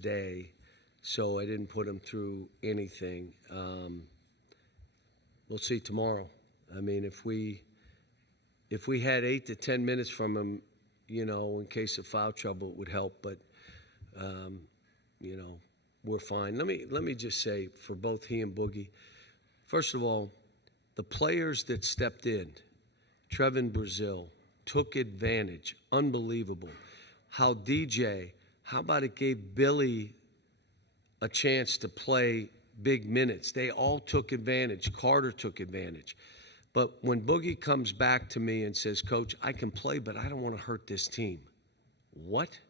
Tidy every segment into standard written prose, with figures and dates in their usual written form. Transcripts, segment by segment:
day, so I didn't put him through anything. We'll see tomorrow. I mean, if we had 8 to 10 minutes from him, in case of foul trouble, it would help. But we're fine. Let me just say, for both he and Boogie, first of all, the players that stepped in, Trevin Brazil, took advantage. Unbelievable. How about it gave Billy a chance to play big minutes? They all took advantage. Carter took advantage. But when Boogie comes back to me and says, Coach, I can play, but I don't want to hurt this team. What?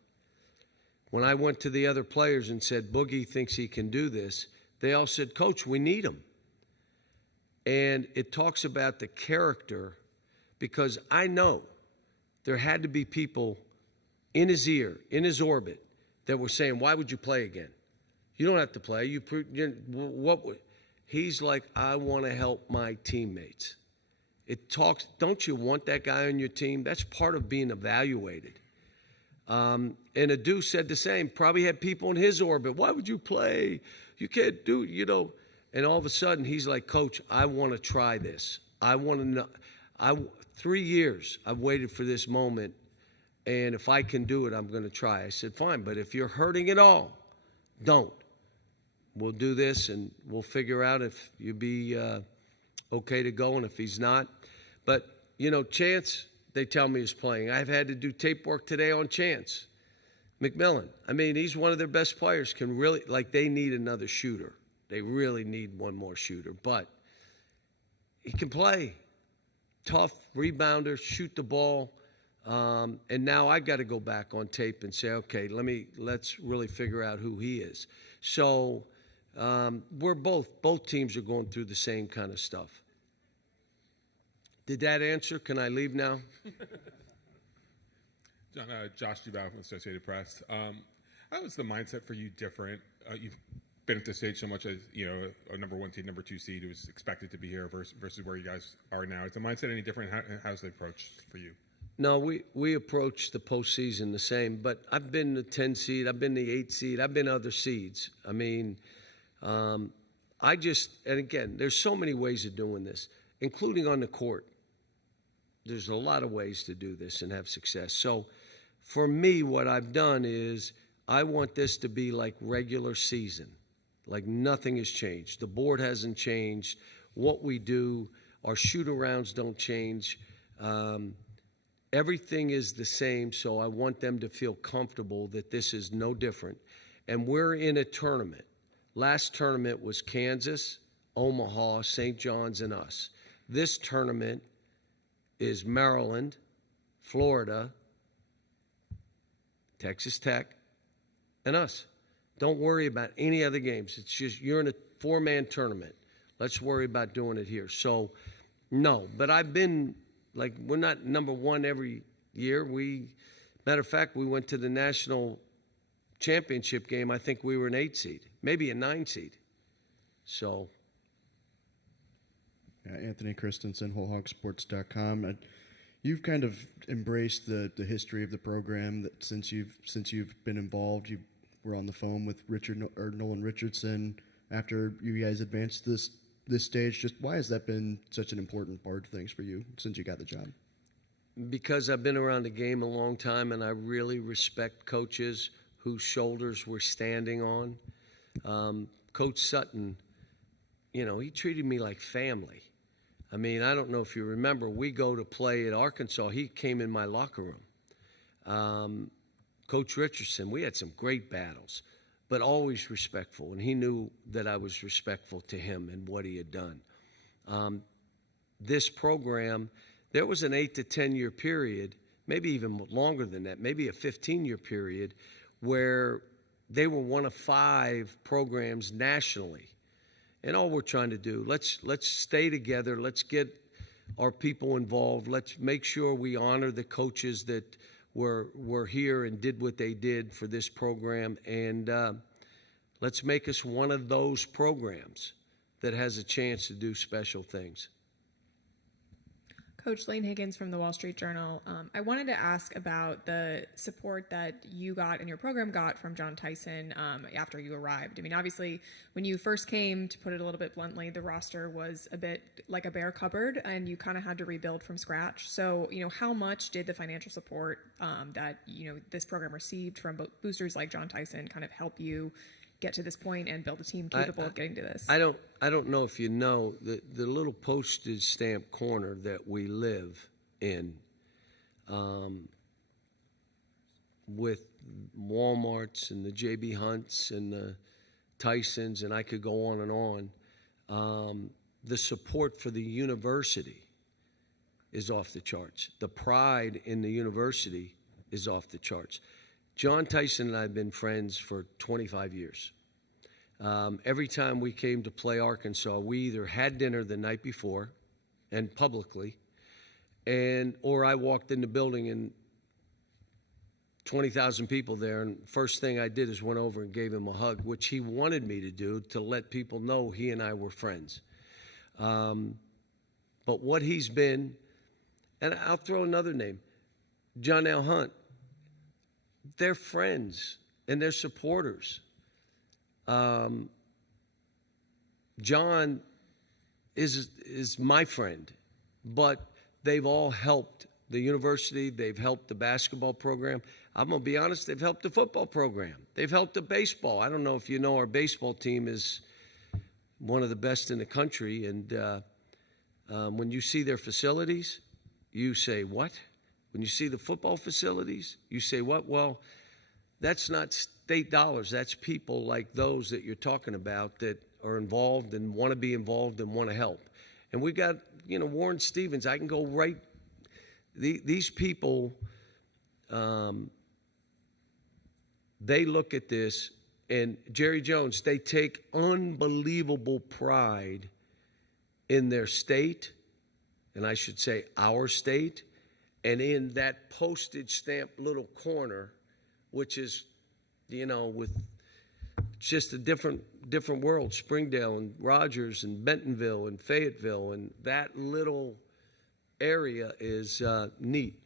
When I went to the other players and said, Boogie thinks he can do this, they all said, Coach, we need him. And it talks about the character, because I know there had to be people in his ear, in his orbit, that were saying, why would you play again? You don't have to play. He's like, I want to help my teammates. Don't you want that guy on your team? That's part of being evaluated. And Aidoo said the same. Probably had people in his orbit. Why would you play? You can't do, And all of a sudden, he's like, Coach, I want to try this. I want to know. 3 years I've waited for this moment, and if I can do it, I'm going to try. I said, fine, but if you're hurting at all, don't. We'll do this, and we'll figure out if you'd be okay to go, and if he's not. But, Chance, they tell me, is playing. I've had to do tape work today on Chance. McMillan, I mean, he's one of their best players, they need another shooter. They really need one more shooter, but he can play. Tough, rebounder, shoot the ball. And now I got to go back on tape and say, okay, let's really figure out who he is. So we're both teams are going through the same kind of stuff. Did that answer? Can I leave now? John, Josh Duval from Associated Press. How is the mindset for you different? You've been at this stage so much as, a number 1 seed, number 2 seed who was expected to be here versus where you guys are now. Is the mindset any different? How's the approach for you? No, we approach the postseason the same, but I've been the 10 seed, I've been the 8 seed, I've been other seeds. I mean, and again, there's so many ways of doing this, including on the court. There's a lot of ways to do this and have success. So for me, what I've done is I want this to be like regular season, like nothing has changed. The board hasn't changed. What we do, our shoot-arounds don't change. Everything is the same, so I want them to feel comfortable that this is no different. And we're in a tournament. Last tournament was Kansas, Omaha, St. John's, and us. This tournament is Maryland, Florida, Texas Tech, and us. Don't worry about any other games. It's just you're in a 4-man tournament. Let's worry about doing it here. So, no, but I've been, we're not number 1 every year. Matter of fact, we went to the national championship game. I think we were an 8 seed, maybe a 9 seed. So. Anthony Christensen, WholeHogSports.com. You've kind of embraced the history of the program that since you've been involved. You were on the phone with Nolan Richardson after you guys advanced this stage. Just why has that been such an important part of things for you since you got the job? Because I've been around the game a long time, and I really respect coaches whose shoulders we're standing on. Coach Sutton, he treated me like family. I mean, I don't know if you remember, we go to play at Arkansas. He came in my locker room. Coach Richardson, we had some great battles, but always respectful. And he knew that I was respectful to him and what he had done. This program, there was an 8 to 10 year period, maybe even longer than that, maybe a 15-year period, where they were one of 5 programs nationally. And all we're trying to do, let's stay together. Let's get our people involved. Let's make sure we honor the coaches that were here and did what they did for this program. And let's make us one of those programs that has a chance to do special things. Coach Lane Higgins from the Wall Street Journal. I wanted to ask about the support that you got and your program got from John Tyson after you arrived. I mean, obviously, when you first came, to put it a little bit bluntly, the roster was a bit like a bare cupboard, and you kind of had to rebuild from scratch. So, how much did the financial support that this program received from boosters like John Tyson kind of help you get to this point and build a team capable of getting to this? I don't know if you know the little postage stamp corner that we live in, with Walmarts and the J.B. Hunts and the Tysons, and I could go on and on. The support for the university is off the charts. The pride in the university is off the charts. John Tyson and I have been friends for 25 years. Every time we came to play Arkansas, we either had dinner the night before, and publicly, or I walked in the building and 20,000 people there, and first thing I did is went over and gave him a hug, which he wanted me to do to let people know he and I were friends. But what he's been, and I'll throw another name, Johnell Hunt. They're friends and they're supporters. John is my friend, but they've all helped the university. They've helped the basketball program. I'm going to be honest, they've helped the football program. They've helped the baseball. I don't know if you know, our baseball team is one of the best in the country. And when you see their facilities, you say, what? When you see the football facilities, you say, what? Well, that's not state dollars. That's people like those that you're talking about that are involved and want to be involved and want to help. And we got, Warren Stevens. I can go right. These people, they look at this, and Jerry Jones, they take unbelievable pride in their state, and I should say our state, and in that postage stamp little corner, which is, with just a different world, Springdale and Rogers and Bentonville and Fayetteville, and that little area is neat.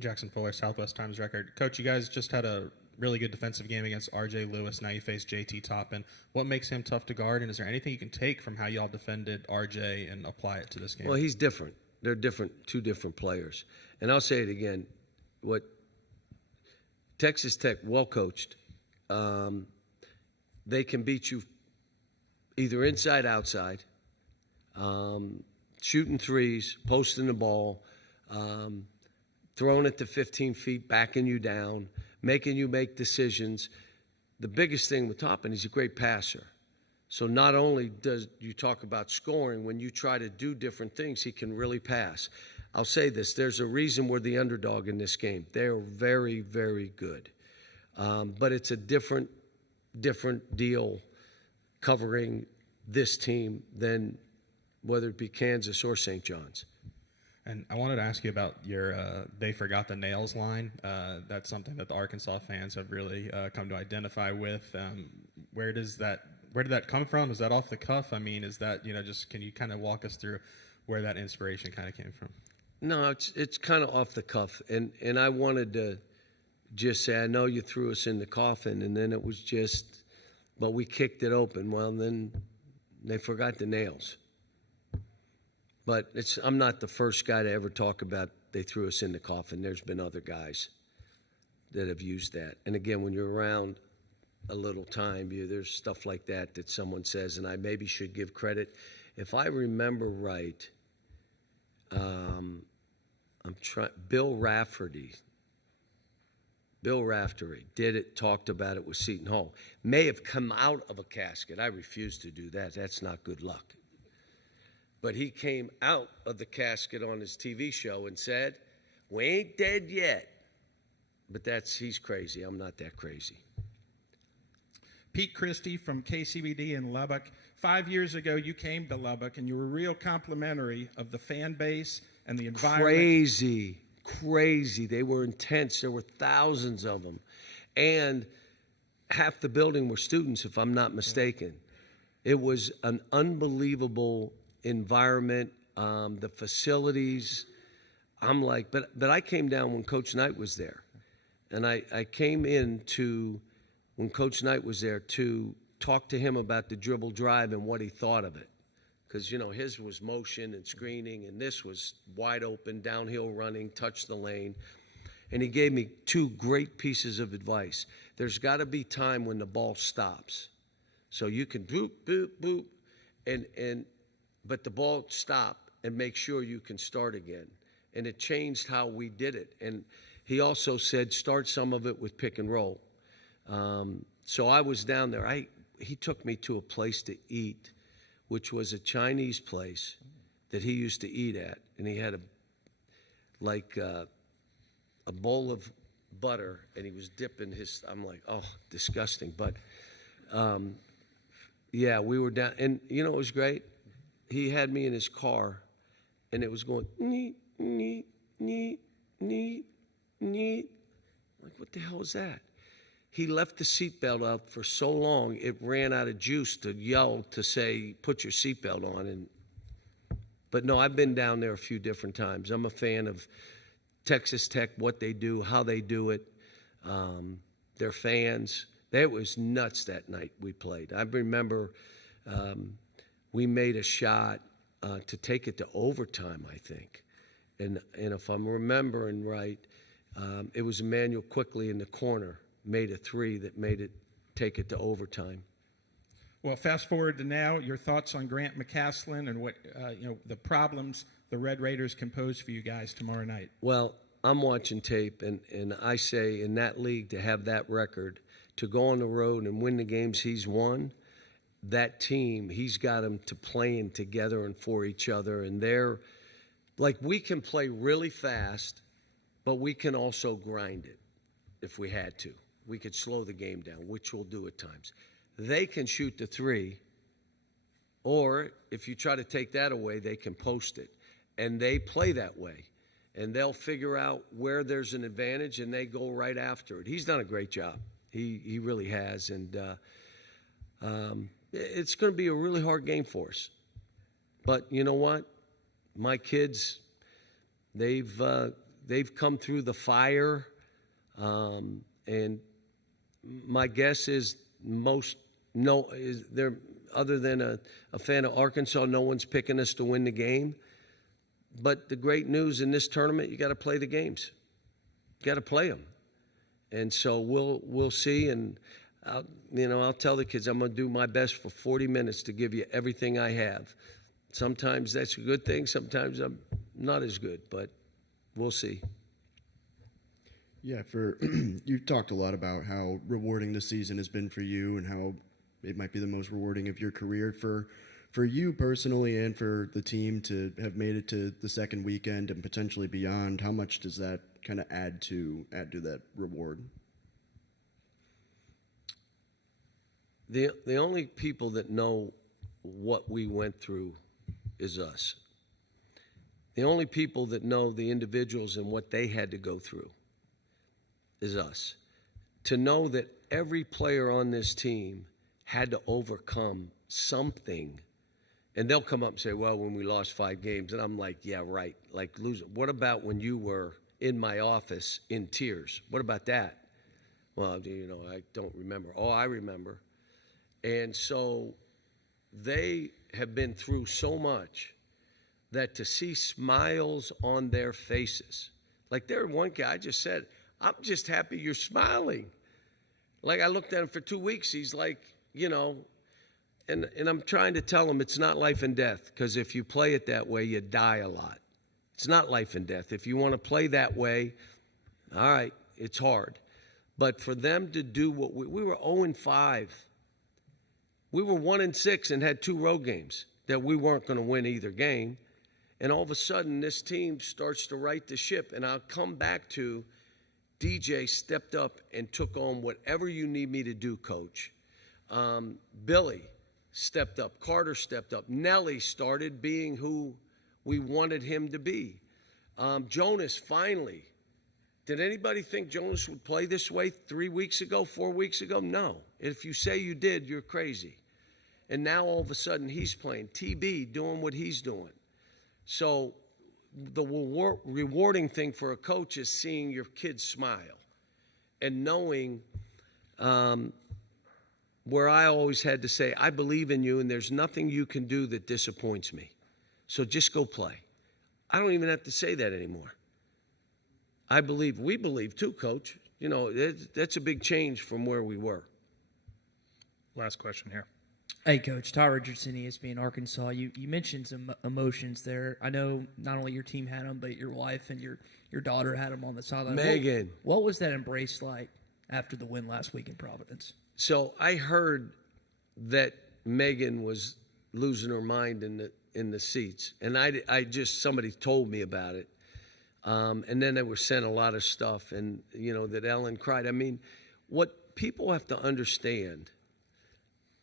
Jackson Fuller, Southwest Times Record. Coach, you guys just had a really good defensive game against R.J. Lewis. Now you face J.T. Toppin. What makes him tough to guard, and is there anything you can take from how y'all defended R.J. and apply it to this game? Well, he's different. They're different, two different players. And I'll say it again, what Texas Tech, well coached, they can beat you either inside, outside, shooting threes, posting the ball, throwing it to 15 feet, backing you down, making you make decisions. The biggest thing with Toppin, he's a great passer. So not only does you talk about scoring, when you try to do different things, he can really pass. I'll say this, there's a reason we're the underdog in this game. They're very, very good. But it's a different deal covering this team than whether it be Kansas or St. John's. And I wanted to ask you about your "they forgot the nails" line. That's something that the Arkansas fans have really come to identify with. Where did that come from? Was that off the cuff? I mean, is that just can you kind of walk us through where that inspiration kind of came from? No, it's kind of off the cuff, and I wanted to just say, I know you threw us in the coffin, and then it was just, but we kicked it open. Well, then they forgot the nails. But I'm not the first guy to ever talk about they threw us in the coffin. There's been other guys that have used that. And again, when you're around a little time, there's stuff like that someone says, and I maybe should give credit. If I remember right, Bill Raftery did it, talked about it with Seton Hall. May have come out of a casket. I refuse to do that. That's not good luck. But he came out of the casket on his TV show and said, "We ain't dead yet." But he's crazy. I'm not that crazy. Pete Christie from KCBD in Lubbock. 5 years ago, you came to Lubbock, and you were real complimentary of the fan base and the environment. Crazy. They were intense. There were thousands of them. And half the building were students, if I'm not mistaken. It was an unbelievable environment. the facilities. I'm like, but I came down when Coach Knight was there. And I came in when Coach Knight was there to talk to him about the dribble drive and what he thought of it. Because, his was motion and screening, and this was wide open, downhill running, touch the lane. And he gave me two great pieces of advice. There's got to be time when the ball stops. So you can boop, boop, boop, but the ball stop and make sure you can start again. And it changed how we did it. And he also said start some of it with pick and roll. So I was down there. He took me to a place to eat, which was a Chinese place that he used to eat at. And he had a bowl of butter, and he was dipping his, I'm like, oh, disgusting. But, yeah, we were down. And, it was great. He had me in his car, and it was going, neat, neat, neat, neat, neat. Like, what the hell is that? He left the seatbelt out for so long, it ran out of juice to yell to say, put your seatbelt on. But no, I've been down there a few different times. I'm a fan of Texas Tech, what they do, how they do it, their fans. That was nuts that night we played. I remember we made a shot to take it to overtime, I think. And if I'm remembering right, it was Emmanuel Quickly in the corner, made a three that made it take it to overtime. Well, fast forward to now, your thoughts on Grant McCaslin and what the problems the Red Raiders can pose for you guys tomorrow night. Well, I'm watching tape, and I say in that league to have that record, to go on the road and win the games he's won, that team, he's got them to playing together and for each other. And they're like, we can play really fast, but we can also grind it if we had to. We could slow the game down, which we'll do at times. They can shoot the three, or if you try to take that away, they can post it. And they play that way. And they'll figure out where there's an advantage, and they go right after it. He's done a great job. He really has. And it's going to be a really hard game for us. But you know what? My kids, they've come through the fire. And my guess is they're other than a fan of Arkansas, no one's picking us to win the game. But the great news in this tournament, you got to play the games. You got to play them. And so we'll see. And I'll tell the kids I'm going to do my best for 40 minutes to give you everything I have. Sometimes that's a good thing. Sometimes I'm not as good, but we'll see. Yeah, you've talked a lot about how rewarding the season has been for you and how it might be the most rewarding of your career. For you personally and for the team to have made it to the second weekend and potentially beyond, how much does that kind of add to that reward? The only people that know what we went through is us. The only people that know the individuals and what they had to go through is us. To know that every player on this team had to overcome something. And they'll come up and say, well, when we lost 5 games. And I'm like, yeah, right. Like, losing. What about when you were in my office in tears? What about that? Well, I don't remember. Oh, I remember. And so they have been through so much that to see smiles on their faces. Like, there one guy just said, I'm just happy you're smiling. Like, I looked at him for 2 weeks. He's like, and I'm trying to tell him it's not life and death, because if you play it that way, you die a lot. It's not life and death. If you want to play that way, all right, it's hard. But for them to do what we were 0-5. We were 1-6 and had 2 road games that we weren't going to win either game. And all of a sudden, this team starts to right the ship. And I'll come back to DJ stepped up and took on whatever you need me to do, Coach. Billy stepped up. Carter stepped up. Nelly started being who we wanted him to be. Jonas, finally. Did anybody think Jonas would play this way 3 weeks ago, 4 weeks ago? No. If you say you did, you're crazy. And now all of a sudden he's playing. TB doing what he's doing. So the rewarding thing for a coach is seeing your kids smile and knowing where I always had to say, I believe in you and there's nothing you can do that disappoints me. So just go play. I don't even have to say that anymore. We believe too, Coach. You know, that's a big change from where we were. Last question here. Hey, Coach. Ty Richardson, ESPN Arkansas. You mentioned some emotions there. I know not only your team had them, but your wife and your daughter had them on the sideline. Megan. What was that embrace like after the win last week in Providence? So I heard that Megan was losing her mind in the seats, and I just somebody told me about it, and then they were sent a lot of stuff, and you know that Ellen cried. I mean, what people have to understand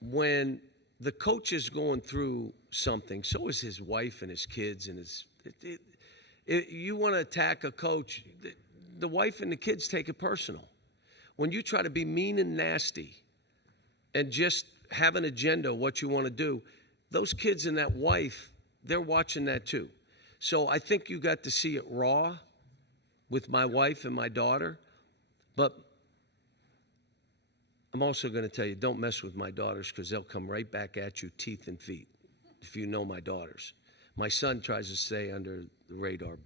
when the coach is going through something, so is his wife and his kids, and you want to attack a coach, the wife and the kids take it personal. When you try to be mean and nasty and just have an agenda of what you want to do, those kids and that wife, they're watching that too. So I think you got to see it raw with my wife and my daughter. But I'm also going to tell you, don't mess with my daughters because they'll come right back at you, teeth and feet, if you know my daughters. My son tries to stay under the radar,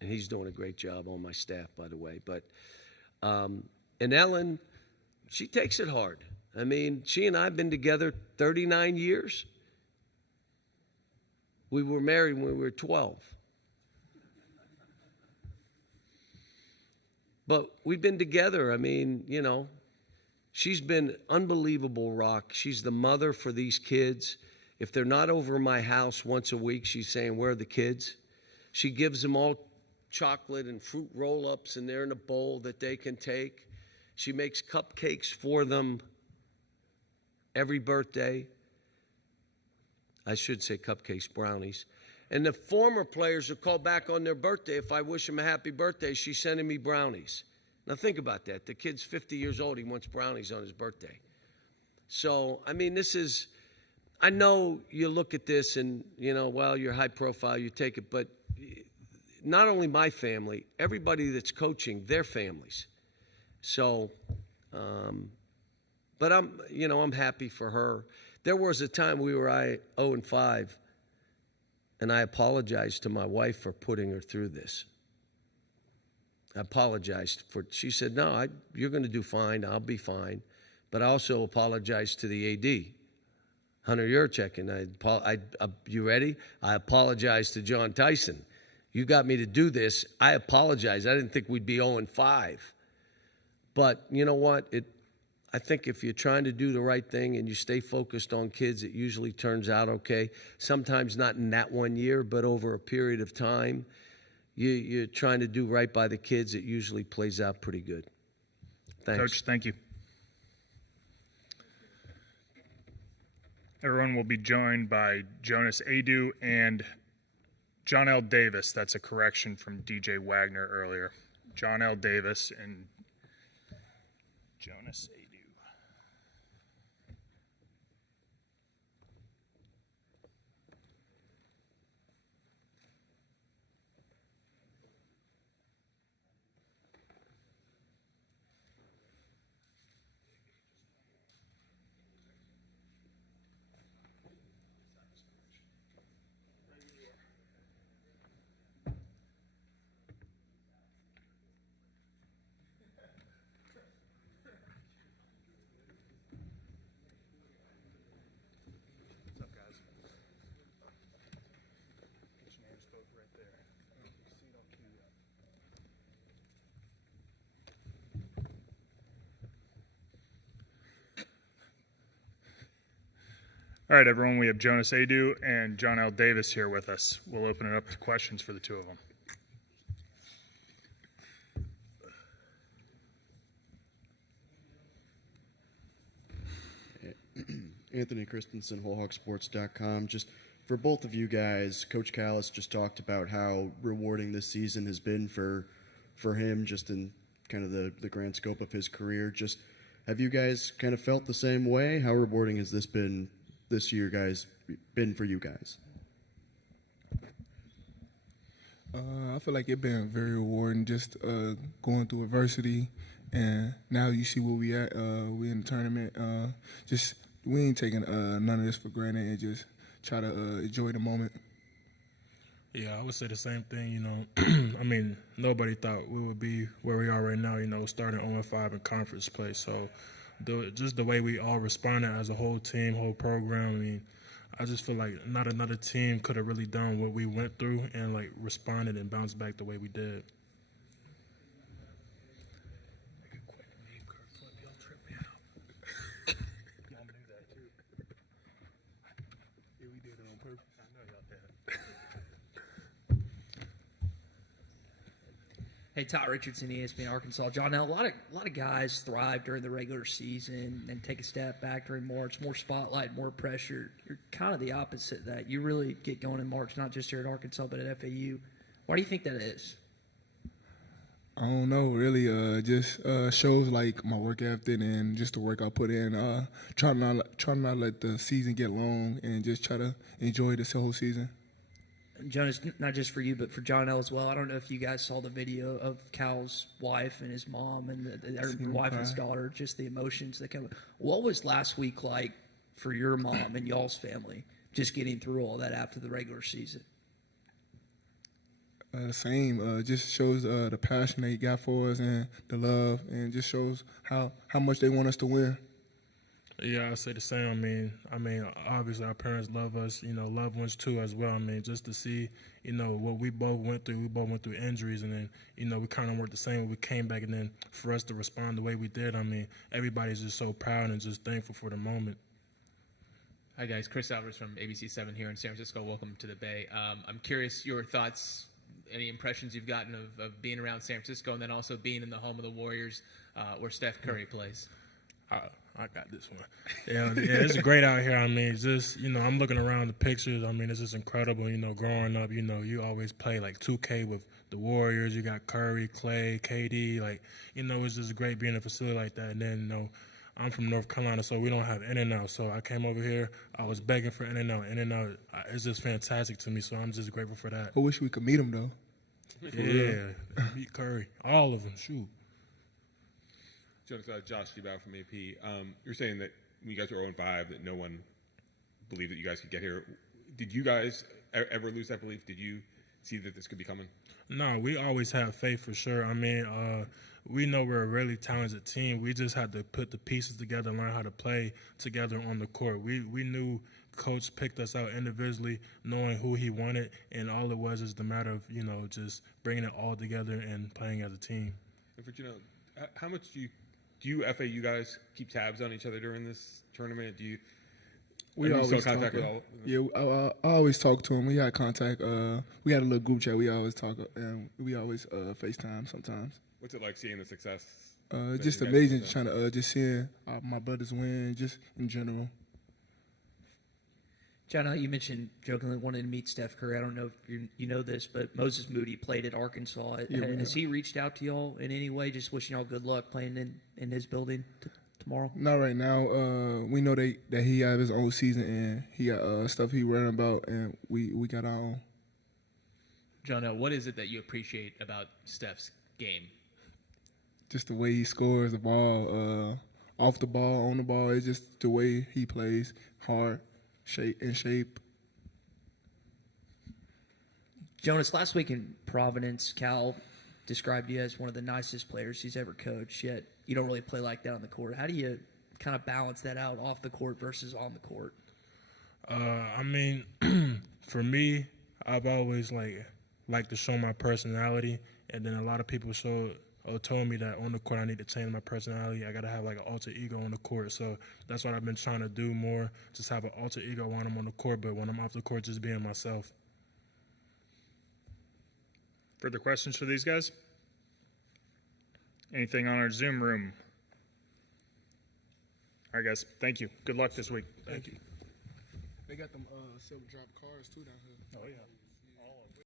and he's doing a great job on my staff, by the way. But and Ellen, she takes it hard. I mean, she and I have been together 39 years. We were married when we were 12. But we've been together. I mean, you know, she's been unbelievable rock. She's the mother for these kids. If they're not over my house once a week, she's saying, where are the kids? She gives them all chocolate and fruit roll-ups, and they're in a bowl that they can take. She makes cupcakes for them every birthday. I should say cupcakes, brownies. And the former players will call back on their birthday. If I wish them a happy birthday, she's sending me brownies. Now think about that. The kid's 50 years old. He wants brownies on his birthday. So, I mean, I know you look at this and, you know, well, you're high profile, you take it. But not only my family, everybody that's coaching, their families. So, but I'm happy for her. There was a time we were 0-5, and I apologized to my wife for putting her through this. I apologized she said, no, you're going to do fine, I'll be fine. But I also apologized to the AD, Hunter Yurchek, and you ready? I apologized to John Tyson. You got me to do this. I apologize. I didn't think we'd be 0-5. But you know what? I think if you're trying to do the right thing and you stay focused on kids, it usually turns out okay. Sometimes not in that 1 year, but over a period of time, you're trying to do right by the kids. It usually plays out pretty good. Thanks. Coach, thank you. Everyone will be joined by Jonas, Aidoo, and Johnell Davis. That's a correction from DJ Wagner earlier. Johnell Davis and Jonas, Aidoo. All right, everyone, we have Jonas Aidoo and Johnell Davis here with us. We'll open it up to questions for the two of them. Anthony Christensen, WholeHogSports.com. Just for both of you guys, Coach Callis just talked about how rewarding this season has been for him, just in kind of the grand scope of his career. Just have you guys kind of felt the same way? How rewarding has this year, guys, been for you guys? I feel like it's been very rewarding just going through adversity, and now you see where we at. We in the tournament. Just we ain't taking none of this for granted, and just try to enjoy the moment. Yeah, I would say the same thing. You know, I mean, nobody thought we would be where we are right now. You know, starting 0-5 in conference play. So, just the way we all responded as a whole team, whole program. I mean, I just feel like not another team could have really done what we went through and like responded and bounced back the way we did. Hey, Todd Richardson, ESPN Arkansas. Johnell, a lot of guys thrive during the regular season and take a step back during March. More spotlight, more pressure. You're kind of the opposite of that. You really get going in March, not just here at Arkansas, but at FAU. Why do you think that is? I don't know, really. Just shows like my work ethic and just the work I put in. Try not let the season get long and just try to enjoy this whole season. Jonas, not just for you, but for Johnell as well. I don't know if you guys saw the video of Cal's wife and his mom and her wife and his daughter, just the emotions that come. What was last week like for your mom and y'all's family, just getting through all that after the regular season? The same. Just shows the passion they got for us and the love, and just shows how much they want us to win. Yeah, I say the same. I mean, obviously our parents love us, you know, loved ones too as well. I mean, just to see, you know, what we both went through injuries, and then, you know, we kind of worked the same when we came back, and then for us to respond the way we did, I mean, everybody's just so proud and just thankful for the moment. Hi guys, Chris Alvarez from ABC7 here in San Francisco. Welcome to the Bay. I'm curious your thoughts, any impressions you've gotten of being around San Francisco, and then also being in the home of the Warriors, where Steph Curry plays. I got this one. Yeah, it's great out here. I mean, just, you know, I'm looking around the pictures. I mean, it's just incredible. You know, growing up, you know, you always play like 2K with the Warriors. You got Curry, Clay, KD. Like, you know, it's just great being in a facility like that. And then, you know, I'm from North Carolina, so we don't have In-N-Out. So I came over here. I was begging for In-N-Out. In-N-Out, it's just fantastic to me. So I'm just grateful for that. I wish we could meet them though. Yeah, beat Curry, all of them. Shoot. Jonas, Josh Dubow from AP. You're saying that when you guys were 0-5, that no one believed that you guys could get here. Did you guys ever lose that belief? Did you see that this could be coming? No, we always have faith for sure. I mean, we know we're a really talented team. We just had to put the pieces together and learn how to play together on the court. We knew Coach picked us out individually, knowing who he wanted, and all it was is the matter of, you know, just bringing it all together and playing as a team. And for how much do you FAU guys keep tabs on each other during this tournament? We always talk. Yeah, I always talk to him. We had contact. We had a little group chat. We always talk, and we always FaceTime sometimes. What's it like seeing the success? Just amazing, trying to just seeing my brothers win, just in general. John, you mentioned jokingly wanting to meet Steph Curry. I don't know if you know this, but Moses Moody played at Arkansas. Has he reached out to y'all in any way, just wishing y'all good luck playing in his building tomorrow? Not right now. We know that he have his own season, and he got stuff he worrying about, and we got our own. Johnell, what is it that you appreciate about Steph's game? Just the way he scores the ball, off the ball, on the ball. It's just the way he plays, hard. Shape. Jonas, last week in Providence, Cal described you as one of the nicest players he's ever coached, yet you don't really play like that on the court. How do you kind of balance that out off the court versus on the court? I mean, for me, I've always like to show my personality, and then a lot of people told me that on the court I need to change my personality. I got to have like an alter ego on the court. So that's what I've been trying to do more, just have an alter ego when I'm on the court, but when I'm off the court, just being myself. Further questions for these guys? Anything on our Zoom room? All right, guys. Thank you. Good luck this week. Thank you. They got them silver drop cars too down here. Oh, yeah.